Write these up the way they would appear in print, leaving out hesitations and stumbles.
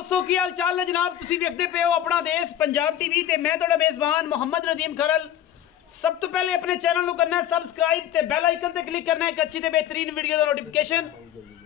दोस्तों की हाल चाल है जनाब। तुसी देखते पे हो अपना देश पंजाब टीवी ते मैं तुहाडा मेजबान मोहम्मद नदीम खरल। सब तो पहले अपने चैनल को करना है सबसक्राइब ते बेल आइकन ते क्लिक करना है एक अच्छी ते बेहतरीन वीडियो का नोटिफिकेशन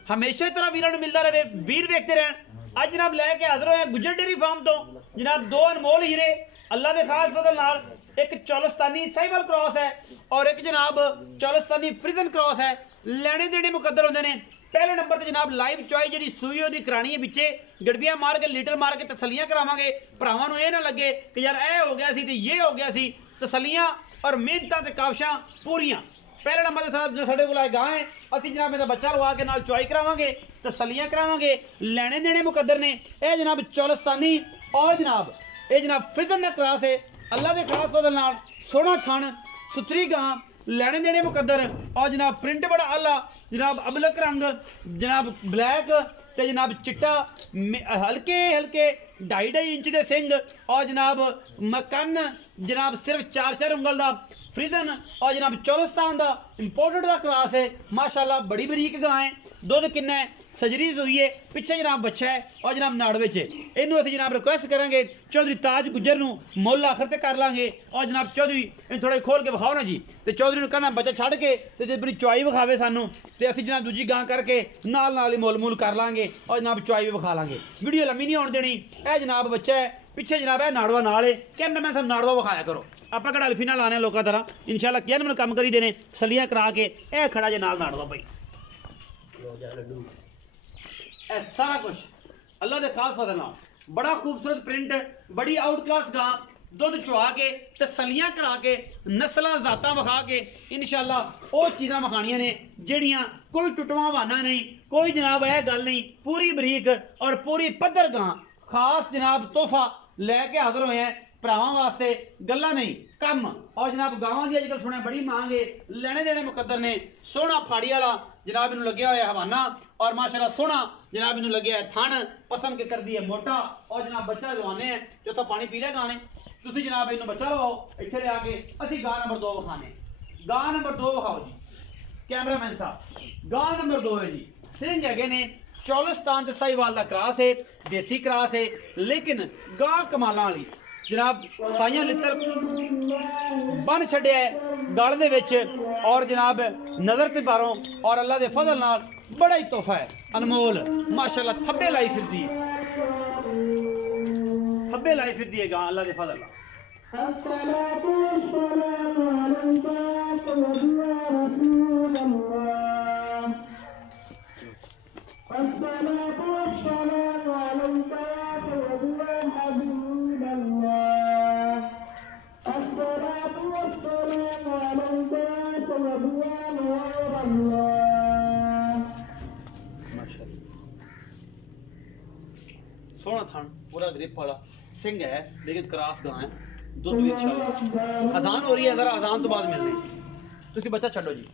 हमेशा तरह वीरों को मिलता रहे, वीर देखते रहन। आज जनाब लैके हाजिर होए गुजर डेयरी फार्म तो जनाब दो अनमोल हीरे अल्लाह के खास बदल नाल, एक चौलस्तानी साहिवाल क्रॉस है और एक जनाब चौलस्तानी फ्रिजन क्रॉस है। लेने देने मुकद्दर होंगे ने। पहले नंबर पर जनाब लाइव चॉइस जी सूई वो करानी है, पिछे गड़बियां मार के लीटर मार के तसलियां करावांगे। भरावां नूं ये ना लगे कि यार ए हो गया सी ते ये हो गया सी। तसलियां और मेहनतां ते काविशां पूरियां। पहले नंबर पर साडे कोल गां है, असीं जनाब इहदा बच्चा लवा के नाल चॉइस करावांगे, तसलियां करावांगे। लेने देने मुकद्दर ने। यह जनाब चौलस्तानी और जनाब ये जनाब फ्रिजन दा क्रॉस है। अल्लाह के खास बदल नाल सोहना थण सुथरी गां, लेने देने मुकद्दर और जनाब प्रिंट बड़ा आला, जनाब अबलक रंग, जनाब ब्लैक ते जनाब चिट्टा, हल्के हल्के 2.5 इंच के सिंग और जनाब मकन जनाब सिर्फ 4 उंगल का फ्रिजन और जनाब चौलस्तान का इंपोर्टेड का क्लास है। माशाल्लाह बड़ी बरीक गां है। दुध किन्ना है, सजरी हुई है, पिछे जनाब बच्चा है और जनाब नाड़ विच है। इनू असीं जनाब रिक्वेस्ट करेंगे चौधरी ताज गुजर नूं मुल आखिर ते कर लांगे और जनाब चौधरी इन थोड़ा खोल के विखाओ ना जी। तो चौधरी नूं कहना बच्चा छड़ के ते जे अपनी चुआई विखावे सानू ते असीं जनाब दूजी गां करके नाल नाल ही मुल मूल कर लांगे और जनाब चुआई भी विखा लांगे। वीडियो लम्मी नहीं होण देनी। यह जनाब बच्चा है, पिछे जनाब है नाड़वा नाल है। कहना मैं सब नाड़वा विखाया करो, आप कड़ा अल्फी ना लाने लोगों तरह इंशाल्लाह क्या मैंने काम करी देने सलियां करा के ए खड़ा जे नाल नाड़वा भाई। ए सारा कुछ अल्लाह के खास फजल नाल बड़ा खूबसूरत प्रिंट, बड़ी आउट क्लास गां, दुध चुआ के तसलियां करा के नस्लां जातां विखा के इंशाल्लाह वो चीज़ां विखाणियां ने जिहड़ियां कोई टुटवा बहाना नहीं, कोई जनाब यह गल नहीं। पूरी बरीक और पूरी पद्धर गां खास जनाब तोहफा लैके हाजिर होए हैं भरावां वास्ते, गल्ला नहीं कम। और जनाब गावां की अजकल सुने बड़ी मांग है, लेने देने मुकद्दर ने। सोहना फाड़ी वाला जनाब इनू लगे हुआ है हवाना और माशाल्लाह सोहना जनाब इनू लगे है थन, पसंद के कर दी है मोटा और जनाब बच्चा लवाने हैं जो तो पानी पी लेगा ने। तुसी जनाब इनू बच्चा लवाओ इत्थे ले आके असीं गां नंबर 2 विखाने। गां नंबर 2 विखाओ जी कैमरामैन साहब। गां नंबर 2 है जी, सिंह है ने चौलस्तान ते साहिवाल दा क्रॉस है, देसी क्रॉस है, लेकिन गां कमालां वाली जनाब साइयां लित्तर बन छड्या है गल दे विच और जनाब नज़र ते बारों और अल्लाह के फजल नाल बड़ा ही तोहफा है अनमोल। माशाल्लाह थब्बे लाई फिरदी है, थब्बे लाई फिरदी है गां अल्लाह के फजल नाल। सोहना थान पूरा ग्रिप वाला सिंह है, लेकिन क्रॉस गां है। दुध भी इंशाल्लाह अजान हो रही है, जरा अजान तो बाद मिलने तुसी बच्चा छड्डो जी।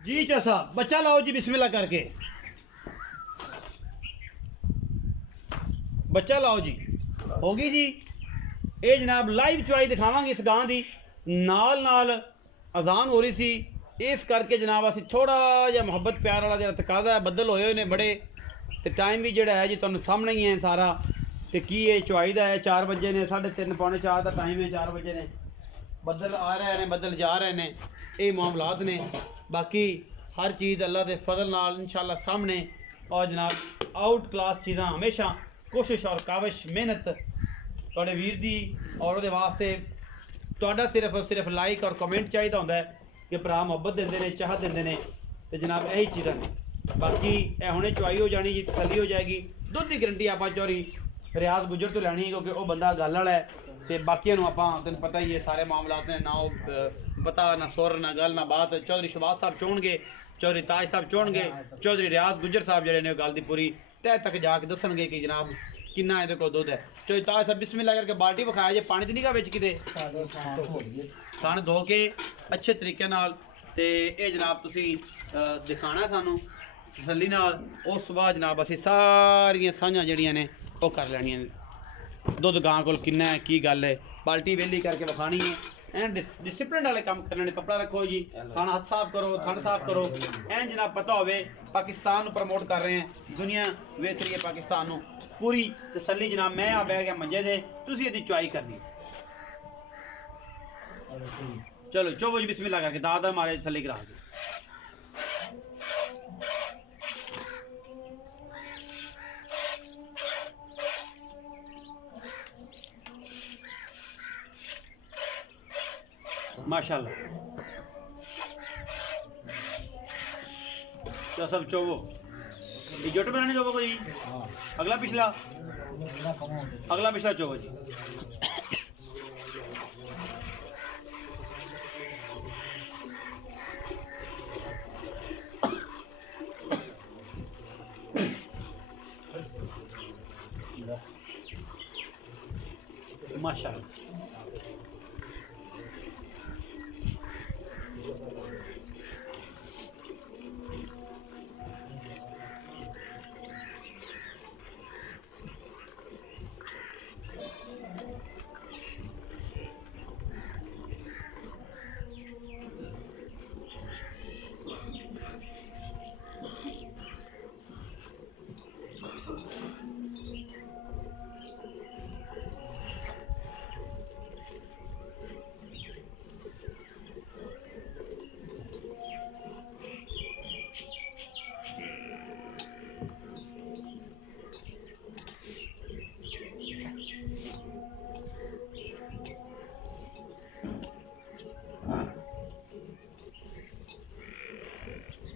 जी चाचा बच्चा लाओ जी बिस्मिल्लाह करके, बच्चा लाओ जी। होगी जी ये जनाब लाइव चुआई दिखावांगे इस गां दी। नाल नाल अजान हो रही सी इस करके जनाब असीं थोड़ा जिहा मुहब्बत प्यार वाला जिहड़ा तकाजा है बदल होए ने बड़े ते टाइम भी जिहड़ा है जी तुहानूं सामने ही है सारा। ते की ये चुआई दा है 4 बजे ने 3:30 पौने 4 का टाइम है, 4 बजे ने बदल आ रहे हैं बदल जा रहे हैं, ये मामलात ने। बाकी हर चीज़ अल्लाह के फजल नाल इंशाल्लाह सामने और जनाब आउट क्लास चीज़ां हमेशा कोशिश और काविश मेहनत तुहाडे वीर दी और उहदे वास्ते तुहाडा सिर्फ लाइक और कमेंट चाहिए होंदा है कि भरा मुहब्बत देंदे ने, चाहत देंदे ने तो जनाब यही चीज़ां ने। बाकी यह हुणे चुआई हो जानी जी, तसल्ली हो जाएगी। दुध की गारंटी आप चौरी रियाज गुजर तो लैनी है क्योंकि वह बंदा गल वाला है ਤੇ ਬਾਕੀਆਂ ਨੂੰ ਆਪਾਂ ਤੈਨੂੰ ਪਤਾ ਹੀ ਹੈ ਸਾਰੇ ਮਾਮਲਾਤ ਨੇ ਨਾ ਉਹ ਪਤਾ ਨਾ ਸੁਰ ਨਾ ਗੱਲ ਨਾ ਬਾਤ ਚੌਧਰੀ ਸ਼ਬਾਜ਼ ਸਾਹਿਬ ਚੋਣਗੇ ਚੌਧਰੀ ਤਾਜ ਸਾਹਿਬ ਚੋਣਗੇ ਚੌਧਰੀ ਰਿਆਜ਼ ਗੁੱਜਰ ਸਾਹਿਬ ਜਿਹੜੇ ਨੇ ਉਹ ਗੱਲ ਦੀ ਪੂਰੀ ਤਹਿ ਤੱਕ ਜਾ ਕੇ ਦੱਸਣਗੇ ਕਿ ਜਨਾਬ ਕਿੰਨਾ ਇਹਦੇ ਕੋਲ ਦੁੱਧ ਹੈ ਚੌਧਰੀ ਤਾਜ ਸਾਹਿਬ ਬਿਸਮਿल्लाह करके ਬਾਲਟੀ ਵਿਖਾਇਆ ਜੇ ਪਾਣੀ ਦੀ ਨਿਗਾਹ ਵਿੱਚ ਕਿਤੇ ਥਣ ਧੋ ਕੇ ਅੱਛੇ ਤਰੀਕੇ ਨਾਲ ਤੇ ਇਹ ਜਨਾਬ ਤੁਸੀਂ ਦਿਖਾਣਾ ਸਾਨੂੰ ਤਸੱਲੀ ਨਾਲ ਉਸ ਤੋਂ ਬਾਅਦ ਜਨਾਬ ਅਸੀਂ ਸਾਰੀਆਂ ਸਾਂਝਾਂ ਜਿਹੜੀਆਂ ਨੇ ਉਹ ਕਰ ਲੈਣੀਆਂ ਨੇ ਦੁੱਧ ਗਾਂ ਕੋਲ ਕਿੰਨਾ ਹੈ ਕੀ ਗੱਲ ਹੈ ਬਾਲਟੀ ਵੇਲੀ ਕਰਕੇ ਵਿਖਾਣੀ ਹੈ एंड डिसिप्लिन वाले काम करने कपड़ा रखो जी खाना हाथ साफ करो थन साफ करो एन जनाब पता होवे पाकिस्तान को प्रमोट कर रहे हैं दुनिया वेच रही है पाकिस्तान को पूरी तसल्ली जनाब मैं आ बह गया मंजे दे तुसी इहदी चुआई करनी चलो चोबो जी बिस्मिल्लाह करके दादा मारे तसल्ली करा दो माशाल्लाह तो सब चोवो जोट बनाने चोवो को जी अगला पिछला चोवो जी माशाल्लाह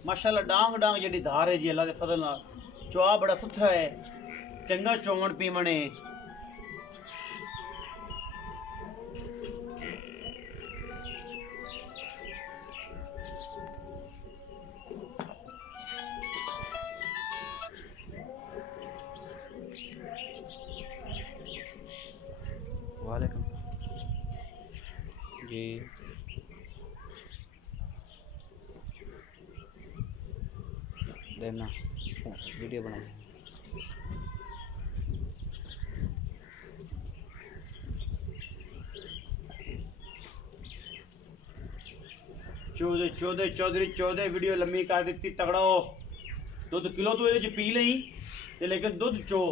माशाल्लाह डांग डांग जी धार है जी अल्लाह के फजल नाल चुआ बड़ा सुथरा है चंगा चौवन पीवण है वालेकुम जी देना वीडियो बना चौदह वीडियो लम्मी कर दी तगड़ा हो दुध किलो तू ये पी ली लेकिन दुध चो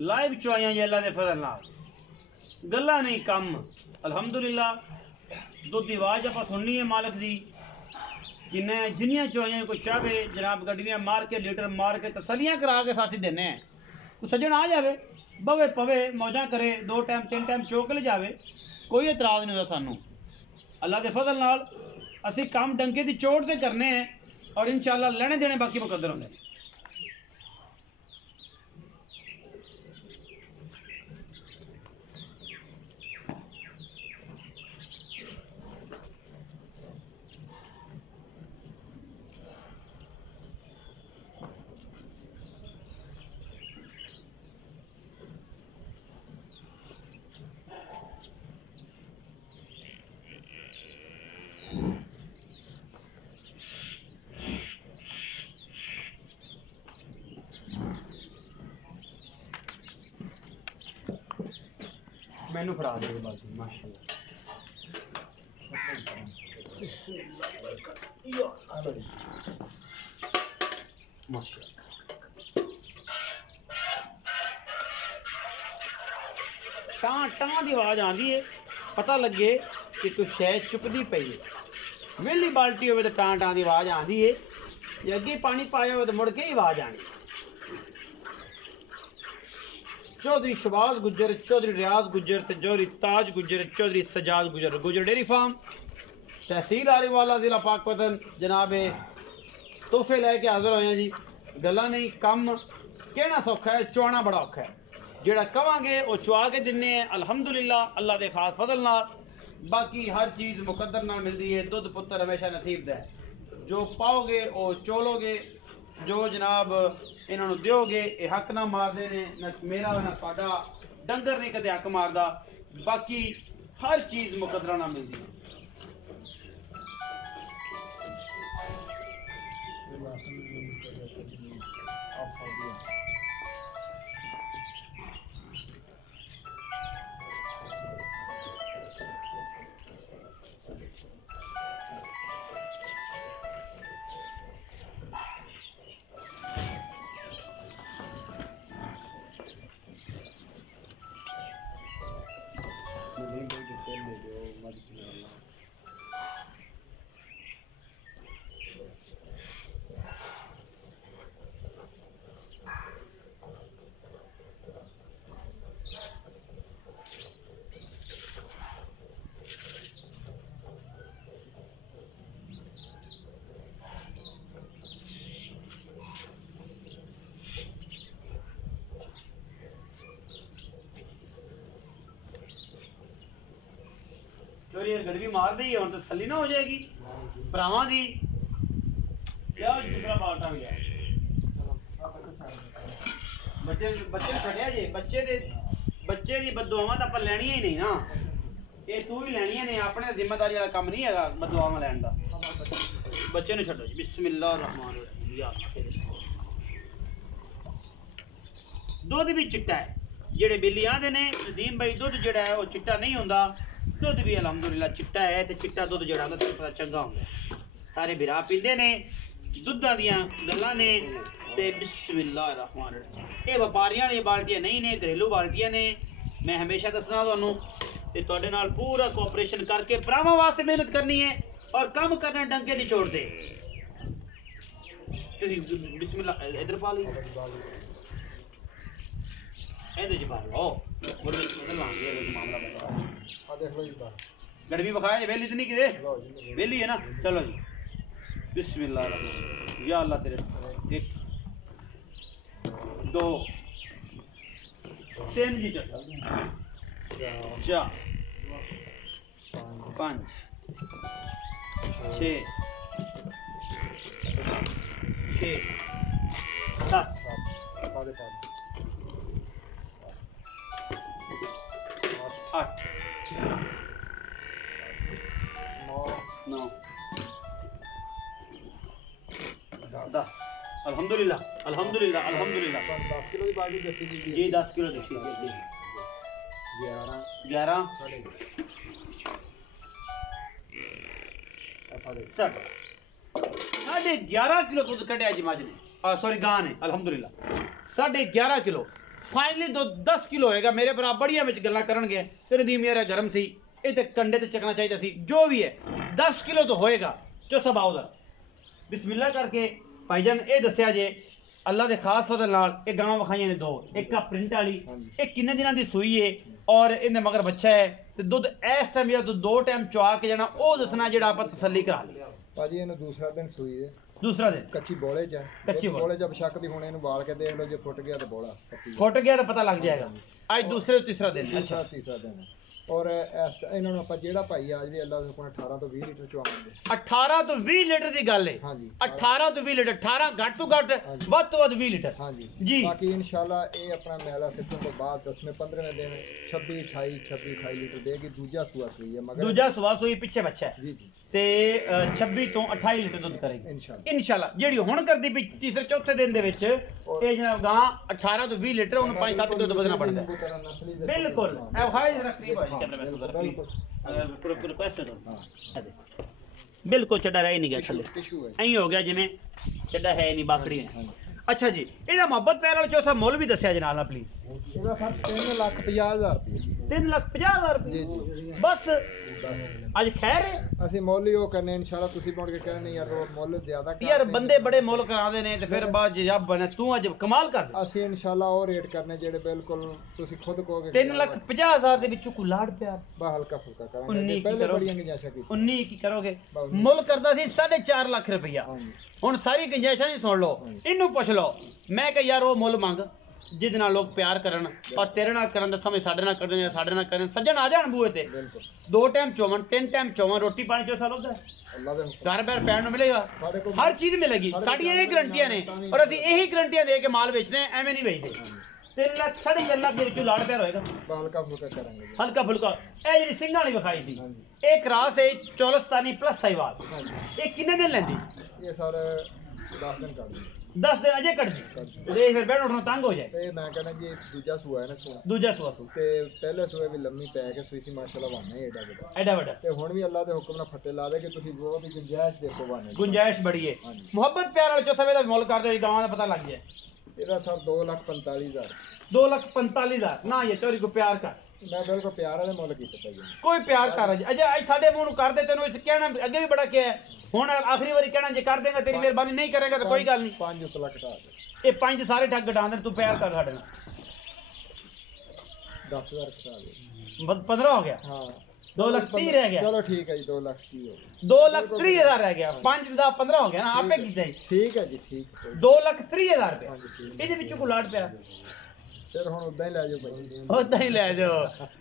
लाइव चुआइयां जी अल्लाह दे फजल नाल गल्ला नहीं कम अल्हम्दुलिल्लाह दुध की आवाज आप सुननी है मालिक दी जिन्हें जिन्नियां चुआइयां कोई चाहे जनाब गड्डियां मार के लीटर मार के तसलियां करा के साथी देने हैं कोई सज्जन आ जावे बवे पवे मौजा करे 2 टाइम 3 टाइम चौक ले जावे कोई एतराज नहीं होता सानू अल्लाह दे फजल नाल असी काम डंके की चोट से करने हैं और इंशाअल्लाह लेने देने बाकी मुकद्दर होंगे मैनू फड़ा दे बाकी माशाल्लाह टां टां की आवाज़ आती है, पता लगे कि कोई शय चुकती पई है। वेली बाल्टी हो तो टां टां की आवाज़ आती है, जे अगे पानी पाया हो तो मुड़ के ही आवाज़ आनी। चौधरी शबाज गुज्जर, चौधरी रियाज गुज्जर ते चौधरी ताज गुज्जर, चौधरी सजाद गुज्जर, गुज्जर डेयरी फार्म, तहसील आरीवाला, जिला पाकपतन। जनाब तोहफे लैके हाजिर होए जी। गल्ला नहीं, कम कहना सौखा है, चुआना बड़ा औखा है। जेड़ा कवांगे वो चुआ के दिन्ने हैं अल्हम्दुलिल्लाह, अल्लाह के खास फजल नाल। बाकी हर चीज़ मुकद्दर नाल मिलती है। दुध पुत्र हमेशा नसीब दा है। जो पाओगे वो चोलोगे, जो जनाब इन्हों दोगे ये हक ना मारते ने, न मेरा ना साडा। डंगर नहीं कदे हक मारदा। बाकी हर चीज़ मुकद्दर नाल मिलती है। चोरी गड़वी मार दी और तो थली ना हो जाएगी भरावां दी। यार दूसरा बाल्टा भी है। बच्चे बच्चे छड़िया जी, बच्चे दी बददुआवां तां आपां लैणियां ही नहीं ना। ये तू भी लैणियां ने, अपने जिम्मेदारी वाला काम नहीं हैगा बददुआवां लैण दा। बच्चे नूं छड्डो जी। बिस्मिल्लाह रहमान रहीम। या दुध भी चिट्टा है। जेड़े बेली आंदे ने नदीम भाई दुध जेड़ा है वो चिट्टा नहीं होंदा। दुध भी अलहमदुलिल्लाह चिट्टा है। ते चिट्टा दुध जेड़ा होंदा पता चंगा होंदा। सारे बिरा पींदे ने, दुद्धां दियां गल्लां ने। ते बिस्मिल्लाह रहमान रहीम। ये व्यापारियां दी बाल्टियां नहीं ने, घरेलू बाल्टियां ने। मैं हमेशा दसना तुहानू ते तुहाडे नाल पूरा कोऑपरेशन करके भरावां वास्ते मेहनत करनी है और काम करना डंके दी छोड़ दे। बिस्मिल्लाह इधर पा ली, इधर पा लो। मामला बता देख लो जी। गड़वी बखाया वेली तो नहीं किते, वेली है ना। चलो जी बिस्मिल्लाह। या अल्लाह तेरे 1 2 3 जी 4 5 6 7 8 9 10। अल्हम्दुलिल्लाह अल्हम्दुलिल्लाह अल्हम्दुलिल्लाह। 10 किलो की बाल्टी दसी जी 10 किलो दसी। 11 साढ़े 11 किलो दूध कटिया जी मज ने, सॉरी गां ने। अल्हम्दुलिल्लाह 11.5 किलो। फाइनली 10 किलो होएगा। मेरे बराबरिया में गल्लां करनगे ते नदीम यार गर्म सी, ये ते कंडे ते चकना चाहिए सी। जो भी है 10 किलो तो होएगा। जो सब आओ उधर बिस्मिल्लाह करके भाईजान ये दसिया जे अल्लाह के खास फजल नाल ये गां वखाइयां ने 2, एक का प्रिंट वाली, एक किन्ने दिनां दी सूई है और इन्हें मगर बच्चा है। ते दुध इस टाइम या 2 टाइम चुआ के जाना वो दसना जेड़ा आप तसल्ली करा ली। भाजी इन्हें दूसरा दिन सूई है, दूसरा दिन कच्ची बोले च कच्ची बोले जब शक दी हुणे इन्हू बाल के देख लो, जो फुट गया तो बोला फुट गया तो पता लग जाएगा। आज दूसरे तीसरा दिन। अच्छा तीसरा दिन है। और इन्होंने आप जेड़ा भाई आज भी अल्लाह सुबहान 18 तो 20 लीटर चुआवांगे। 18 तो 20 लीटर की गल है। हाँ जी 18 तो 20 लीटर, 18 घट तो घट वध तो वध 20 लीटर। हाँ जी जी। बाकी इंशाल्लाह ये अपना मेला सिद्धों तो बाद 10वें 15वें दिन 26 28 लीटर देगी। दूजा सुआ सुई है मगर दूजा सुआ सुई पीछे बच्चा है जी जी ते 26 तो 28 लीटर दुध करेगी इंशाल्लाह। इंशाल्लाह जेड़ी हुण करदी पई तीसरे चौथे दिन दे विच ये जनाब गां 18 तो 20 लीटर उन 5-7 किलो दुध बदना पड़दा है। बिल्कुल ए भाई जरा करीब हो कैमरा में सुधर प्लीज पूरा रिक्वेस्ट है तो बिल्कुल चढ़ा रह ही नहीं गया थले ऐ हो गया जिवें चढ़ा है नहीं बाकड़ी है। अच्छा जी एदा मोहब्बत प्यार वाला चौथा मुल भी दस्या जनाब प्लीज। ਇਹਦਾ ਸਰ 3,50,000 ਰੁਪਏ 3,50,000 ਜੀ रुपये ਜੀ बस अज खैर है ਅਸੀਂ ਮੁੱਲ ਹੀ ਉਹ ਕਰਨੇ ਇਨਸ਼ਾਅੱਲਾ ਤੁਸੀਂ ਪਹੁੰਚ ਕੇ ਕਹਿੰਦੇ ਯਾਰ ਉਹ ਮੁੱਲ ਜ਼ਿਆਦਾ ਕਰ यार ਦਿੰਦੇ। बंदे बड़े मुल कराते ने ते फिर बाद जब बने तू अज कमाल कर दे ਅਸੀਂ ਇਨਸ਼ਾਅੱਲਾ ਉਹ ਰੇਟ ਕਰਨੇ ਜਿਹੜੇ ਬਿਲਕੁਲ ਤੁਸੀਂ ਖੁਦ ਕਹੋਗੇ 3,50,000 ਦੇ ਵਿੱਚੋਂ ਕੋਈ ਲਾੜ ਪਿਆਰ ਬਾ ਹਲਕਾ ਫੁਲਕਾ ਕਰਾਂਗੇ 19 ਜੀ, ਕੀ ਪਹਿਲੇ ਕਰੋ? ਬੜੀਆਂ ਗੁੰਜਾਇਸ਼ਾਂ ਕੀਤੀ 19 ਕੀ ਕਰੋਗੇ ਬਹੁਤ। ਮੁੱਲ ਕਰਦਾ ਸੀ 4.5 ਲੱਖ ਰੁਪਇਆ ਹਾਂਜੀ ਹੁਣ ਸਾਰੀ ਗੁੰਜਾਇਸ਼ਾਂ ਦੀ ਸੁਣ ਲਓ ਇਹਨੂੰ ਪੁੱਛ ਲਓ ਮੈਂ ਕਿ ਯਾਰ ਉਹ ਮੁੱਲ ਮੰਗ ਜਿਹਦੇ ਨਾਲ ਲੋਕ ਪਿਆਰ ਕਰਨ ਔਰ ਤੇਰੇ ਨਾਲ ਕਰਨ ਦਾ ਸਮੇਂ ਸਾਡੇ ਨਾਲ ਕਰਨ ਜਾਂ ਸਾਡੇ ਨਾਲ ਕਰਨ ਸੱਜਣ ਆ ਜਾਣ ਬੂਏ ਤੇ ਬਿਲਕੁਲ 2 ਟਾਈਮ ਚੋਵਨ 3 ਟਾਈਮ ਚੋਵਨ ਰੋਟੀ ਪਾਣੀ ਚੋ ਸਭ ਹੁੰਦਾ ਅੱਲਾ ਦੇ ਹੁਕਮ ਘਰ ਬਾਰ ਪੈਣ ਨੂੰ ਮਿਲੇਗਾ ਸਾਡੇ ਕੋਲ ਹਰ ਚੀਜ਼ ਮਿਲੇਗੀ ਸਾਡੀਆਂ ਇਹ ਗਰੰਟੀਆਂ ਨੇ ਔਰ ਅਸੀਂ ਇਹੀ ਗਰੰਟੀਆਂ ਦੇ ਕੇ ਮਾਲ ਵੇਚਦੇ ਹਾਂ ਐਵੇਂ ਨਹੀਂ ਵੇਚਦੇ 3 ਲੱਖ 3.5 ਲੱਖ ਦੇ ਵਿੱਚੋਂ ਲਾੜ ਪਿਆਰ ਹੋਏਗਾ ਬਾ ਹਲਕਾ ਫੁਲਕਾ ਕਰਾਂਗੇ ਜੀ। ਹਲਕਾ ਫੁਲਕਾ ਇਹ ਜਿਹੜੀ ਸਿੰਘਾਂ ਵਾਲੀ ਵਿਖਾਈ ਸੀ ਹਾਂਜੀ ਇਹ ਕਰਾਸ ਹੈ ਚੌਲਸਤਾਨੀ ਪਲੱਸ ਸਾਈਵਾਲ ਹਾਂਜੀ ਇਹ ਕਿੰਨੇ ਦਿਨ ਲੈਂਦੀ ਇਹ ਸਰ 10 ਦਿਨ ਕਰ ਦਿੰਦੇ 10 ਦਿਨ ਅਜੇ ਕੱਢ ਜੀ ਦੇਖ ਫਿਰ ਬੈਠ ਉੱਠਣਾ ਤੰਗ ਹੋ ਜਾਏ ਤੇ ਮੈਂ ਕਹਿੰਦਾ ਜੀ ਦੂਜਾ ਸੂਆ ਹੈ ਨਾ ਸੂਆ ਦੂਜਾ ਸੂਆ ਸੂ ਤੇ ਪਹਿਲੇ ਸੂਏ ਵੀ ਲੰਮੀ ਪੈ ਕੇ ਸੂਈ ਸੀ ਮਾਸ਼ਾਅੱਲਾ ਵਾਹਨਾ ਏਡਾ ਵੱਡਾ ਐਡਾ ਵੱਡਾ ਤੇ ਹੁਣ ਵੀ ਅੱਲਾ ਦੇ ਹੁਕਮ ਨਾਲ ਫੱਟੇ ਲਾ ਦੇ ਕਿ ਤੁਸੀਂ ਬਹੁਤ ਹੀ ਗੁੰਜਾਇਸ਼ ਦੇਖੋ ਵਾਹਨੇ ਦੀ। ਗੁੰਜਾਇਸ਼ ਬੜੀ ਹੈ ਹਾਂਜੀ। ਮੁਹੱਬਤ ਪਿਆਰ ਵਾਲੇ ਚੌਥੇ ਦਾ ਮੁੱਲ ਕਰਦੇ ਜੀ ਗਾਵਾਂ ਦਾ ਪਤਾ ਲੱਗ ਜਾਏ ਇਹਦਾ ਸਰ 2,45,000 2,45,000 ਨਾ ਇਹ ਚੋਰੀ ਕੋ ਪਿਆਰ ਕਰ ਮੈਂ ਬਿਲਕੁਲ ਪਿਆਰ ਵਾਲੇ ਮੁੱਲ ਕੀਤੇ ਪਏ ਜੀ ਕੋਈ ਪਿਆਰ ਕਰ ਅਜੇ ਅੱਜ ਸਾਡੇ ਮੂੰਹ ਨੂੰ ਕਰਦੇ ਤੈਨੂੰ ਇਸ ਕਹਿਣਾ ਅੱਗੇ ਵੀ ਬੜਾ ਕਿਹਾ ਹੈ। ਹੁਣ ਆਖਰੀ ਵਾਰੀ ਕਹਿਣਾ ਜੇ ਕਰ ਦੇਗਾ ਤੇਰੀ ਮਿਹਰਬਾਨੀ ਨਹੀਂ ਕਰੇਗਾ ਤਾਂ ਕੋਈ ਗੱਲ ਨਹੀਂ 5 ਉਤਲਾ ਘਟਾ ਦੇ ਇਹ 5 ਸਾਰੇ ਠੱਗ ਘਟਾਉਂਦੇ ਨੇ, ਤੂੰ ਪਿਆਰ ਕਰ ਸਾਡੇ ਨਾਲ 10,000 ਘਟਾ ਦੇ 15 ਹੋ ਗਿਆ ਹਾਂ 2,30,000 ਰਹਿ ਗਿਆ ਚਲੋ ਠੀਕ ਹੈ ਜੀ 2 ਲੱਖ ਕੀ ਹੋ ਗਿਆ 2,30,000 ਰਹਿ ਗਿਆ 5 ਦਾ 15 ਹੋ ਗਿਆ ਨਾ ਆਪੇ ਕੀਤਾ ਜੀ ਠੀਕ ਹੈ ਜੀ ਠੀਕ ਹੈ 2,30,000 ਰੁਪਏ ਹਾਂਜੀ ਠੀਕ ਇਹਦੇ ਵਿੱਚੋਂ ਕੋਈ ਲਾੜ ਪਿਆ ਫਿਰ ਹੁਣ ਉਦਾਂ ਹੀ ਲੈ ਜਾਓ ਭਾਈ ਉਦਾਂ ਹੀ ਲੈ ਜਾਓ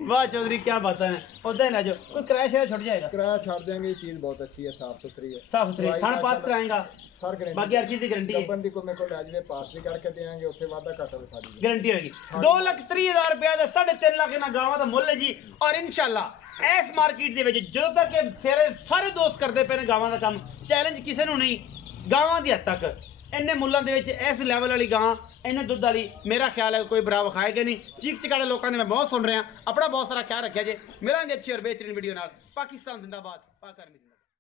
ਵਾਹ ਚੌਧਰੀ ਕੀ ਬਾਤਾਂ ਨੇ ਉਦਾਂ ਹੀ ਲੈ ਜਾਓ ਕੋਈ ਕਿਰਾਇਆ ਸ਼ਾਇਦ ਛੁੱਟ ਜਾਏਗਾ ਕਿਰਾਇਆ ਛੱਡ ਦਿਆਂਗੇ ਇਹ ਚੀਜ਼ ਬਹੁਤ ਅੱਛੀ ਹੈ ਸਾਫ ਸੁਥਰੀ ਹੈ ਸਾਫ ਸੁਥਰੀ ਖਾਣ ਪਾਸ ਕਰਾਏਗਾ ਸਰ ਗਰੰਟੀ ਬਾਕੀ ਹਰ ਚੀਜ਼ ਦੀ ਗਾਰੰਟੀ ਹੈ ਬੰਦੀ ਕੋ ਮੇਰੇ ਕੋਲ ਲੈ ਜਾਵੇ ਪਾਸ ਵੀ ਕਰਕੇ ਦੇਾਂਗੇ ਉੱਥੇ ਵਾਧਾ ਘਾਟਾ ਵੀ ਸਾਡੀ गारंटी होगी 2,30,000 रुपया ਦਾ 3.5 ਲੱਖ ਇਹਨਾਂ ਗਾਵਾਂ ਦਾ ਮੁੱਲ ਹੈ ਜੀ ਔਰ ਇਨਸ਼ਾਅੱਲਾ ਇਸ ਮਾਰਕੀਟ ਦੇ ਵਿੱਚ ਜਦੋਂ ਤੱਕ ਇਹ ਸਾਰੇ ਦੋਸਤ ਕਰਦੇ ਪਏ ਨੇ ਗਾਵਾਂ ਦਾ ਕੰਮ ਚੈਲੰਜ ਕਿਸੇ ਨੂੰ ਨਹੀਂ ਗਾਵਾਂ ਦੀ ਹੱਦ ਤੱਕ ਇੰਨੇ ਮੁੱਲਾਂ ਦੇ ਵਿੱਚ ਇਸ ਲੈਵਲ ਵਾਲੀ ਗਾਂ ਇੰਨੇ ਦੁੱਧ ਵਾਲੀ ਮੇਰਾ ਖਿਆਲ ਹੈ ਕੋਈ ਬਰਾ ਵਿਖਾਏਗਾ ਨਹੀਂ ਚੀਕ ਚਿਕਾੜੇ ਲੋਕਾਂ ਦੇ ਮੈਂ ਬਹੁਤ ਸੁਣ ਰਿਹਾ ਆਪਣਾ ਬਹੁਤ ਸਾਰਾ ਖਿਆਲ ਰੱਖਿਆ ਜੇ ਮਿਲਾਂਗੇ ਅੱਛੀ ਔਰ ਬਿਹਤਰੀਨ ਵੀਡੀਓ ਨਾਲ ਪਾਕਿਸਤਾਨ ਜ਼ਿੰਦਾਬਾਦ ਪਾਕ